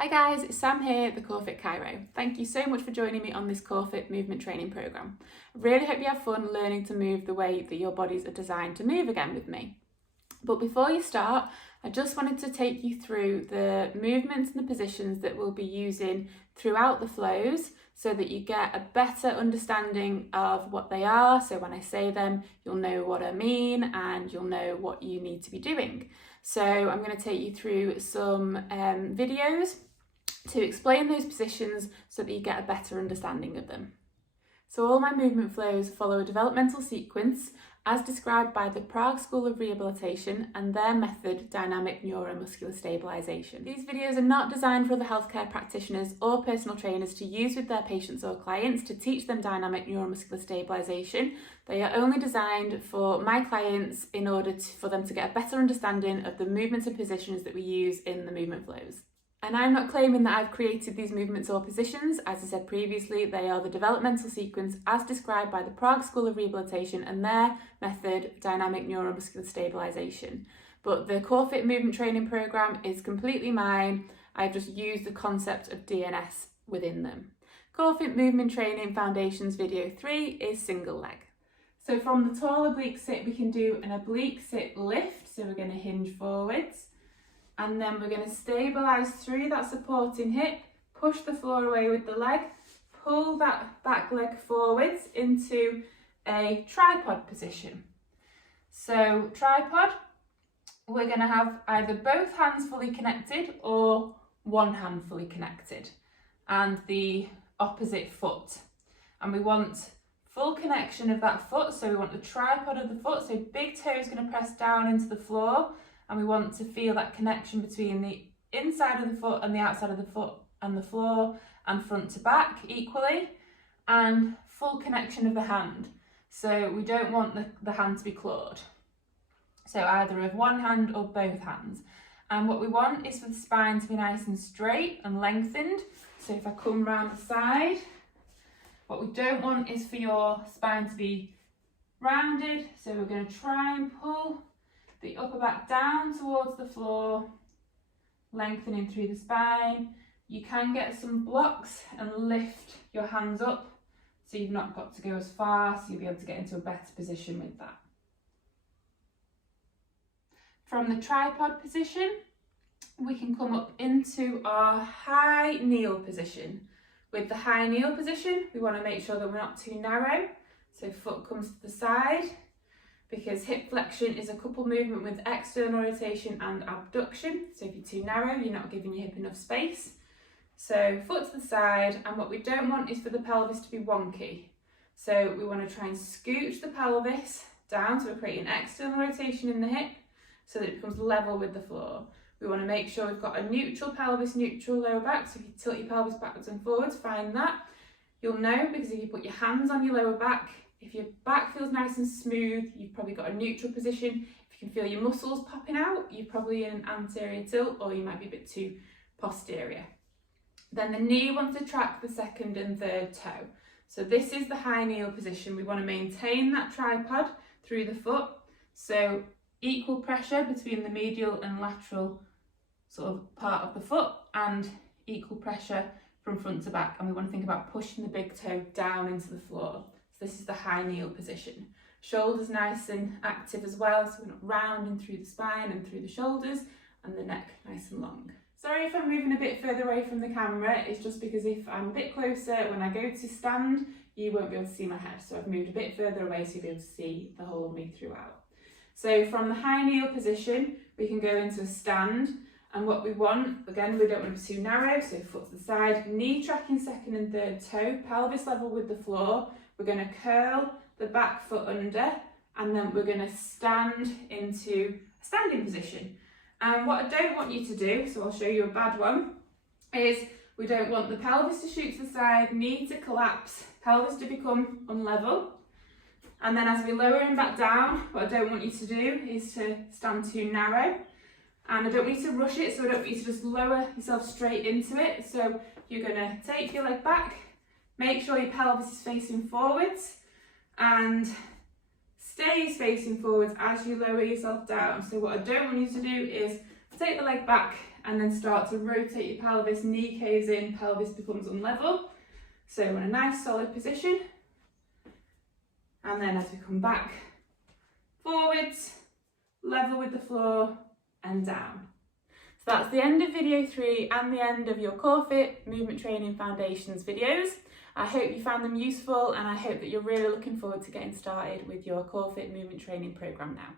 Hi guys, it's Sam here at the CoreFit Cairo. Thank you so much for joining me on this CoreFit movement training programme. I really hope you have fun learning to move the way that your bodies are designed to move again with me. But before you start, I just wanted to take you through the movements and the positions that we'll be using throughout the flows so that you get a better understanding of what they are. So when I say them, you'll know what I mean and you'll know what you need to be doing. So I'm going to take you through some videos to explain those positions so that you get a better understanding of them. So all my movement flows follow a developmental sequence as described by the Prague School of Rehabilitation and their method, dynamic neuromuscular stabilisation. These videos are not designed for other healthcare practitioners or personal trainers to use with their patients or clients to teach them dynamic neuromuscular stabilisation. They are only designed for my clients in order for them to get a better understanding of the movements and positions that we use in the movement flows. And I'm not claiming that I've created these movements or positions. As I said previously, they are the developmental sequence as described by the Prague School of Rehabilitation and their method, dynamic neuromuscular stabilisation. But the CoreFit movement training programme is completely mine. I've just used the concept of DNS within them. CoreFit movement training foundations video 3 is single leg. So from the tall oblique sit, we can do an oblique sit lift. So we're going to hinge forwards. And then we're going to stabilise through that supporting hip, push the floor away with the leg, pull that back leg forwards into a tripod position. So tripod, we're going to have either both hands fully connected or one hand fully connected and the opposite foot. And we want full connection of that foot, so we want the tripod of the foot, so big toe is going to press down into the floor. And we want to feel that connection between the inside of the foot and the outside of the foot and the floor and front to back equally, and full connection of the hand. So we don't want the hand to be clawed. So either of one hand or both hands. And what we want is for the spine to be nice and straight and lengthened. So if I come round the side, what we don't want is for your spine to be rounded. So we're going to try and pull the upper back down towards the floor, lengthening through the spine. You can get some blocks and lift your hands up, so you've not got to go as far, so you'll be able to get into a better position with that. From the tripod position, we can come up into our high kneel position. With the high kneel position, we want to make sure that we're not too narrow, so foot comes to the side, because hip flexion is a couple movement with external rotation and abduction. So if you're too narrow, you're not giving your hip enough space. So foot to the side, and what we don't want is for the pelvis to be wonky. So we want to try and scooch the pelvis down, so we're creating external rotation in the hip so that it becomes level with the floor. We want to make sure we've got a neutral pelvis, neutral lower back. So if you tilt your pelvis backwards and forwards, find that. You'll know because if you put your hands on your lower back, if your back feels nice and smooth, you've probably got a neutral position. If you can feel your muscles popping out, you're probably in an anterior tilt, or you might be a bit too posterior. Then the knee wants to track the second and third toe. So this is the high kneel position. We want to maintain that tripod through the foot. So equal pressure between the medial and lateral sort of part of the foot, and equal pressure from front to back. And we want to think about pushing the big toe down into the floor. This is the high kneel position. Shoulders nice and active as well, so we're not rounding through the spine and through the shoulders, and the neck nice and long. Sorry if I'm moving a bit further away from the camera, it's just because if I'm a bit closer, when I go to stand, you won't be able to see my head. So I've moved a bit further away so you'll be able to see the whole of me throughout. So from the high kneel position, we can go into a stand. And what we want, again, we don't want to be too narrow, so foot to the side, knee tracking second and third toe, pelvis level with the floor. We're going to curl the back foot under, and then we're going to stand into a standing position. And what I don't want you to do, so I'll show you a bad one, is we don't want the pelvis to shoot to the side, knee to collapse, pelvis to become unlevel. And then as we lower him back down, what I don't want you to do is to stand too narrow. And I don't want you to rush it, so I don't want you to just lower yourself straight into it. So you're going to take your leg back, make sure your pelvis is facing forwards, and stay facing forwards as you lower yourself down. So what I don't want you to do is Take the leg back and then start to rotate your pelvis, knee caves in, pelvis becomes unlevel. So we're in a nice solid position. And then as we come back, forwards, level with the floor and down. So that's the end of video 3 and the end of your CoreFit Movement Training Foundations videos. I hope you found them useful and I hope that you're really looking forward to getting started with your CoreFit movement training program now.